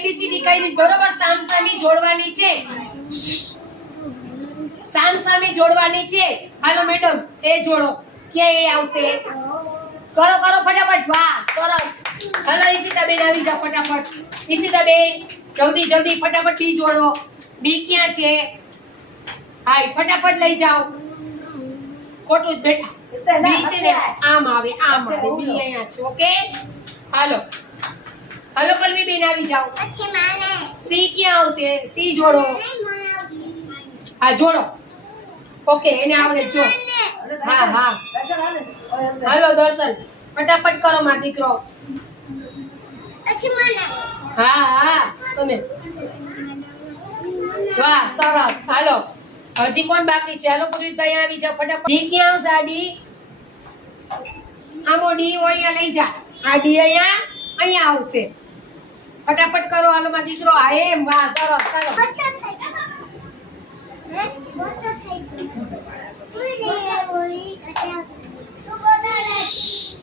ABCD કઈ રીત બરોબર સામસામી જોડવાની છે સામસામી જોડવાની છે હાલો મેડમ એ જોડો ક્યાં એ આવશે કરો કરો ફટાફટ વાહ સરસ હાલો ઈશિતાબેન આવી જાઓ ફટાફટ ઈશિતાબેન જલ્દી જલ્દી ફટાફટ બી જોડો બી ક્યાં છે હાય ફટાફટ લઈ જાઓ ખોટું જ બેટા બી છે ને આમ આવે બી અહીંયા છે ઓકે હાલો હાલો પલ્લવી બેન આવી જાઓ પછી માને સી ક્યાં આવશે સી જોડો હા જોડો ઓકે એને આવડે જો હા હા હાલો દર્શન ફટાફટ કરો માં દીકરો પછી માને હા હા તમે વાહ સરસ હાલો હજી કોણ બાકી છે હાલો પુરીતભાઈ આવી જાઓ ફટાફટ ડી ક્યાં આવશે આ ડી આમો ડી હોય અહીંયા લઈ જા આ ડી અહીંયા આવશે ફટાફટ કરો હાલો માં દીકરો આ એમ વાહ સરસ ચાલો મોટો થઈ ગયો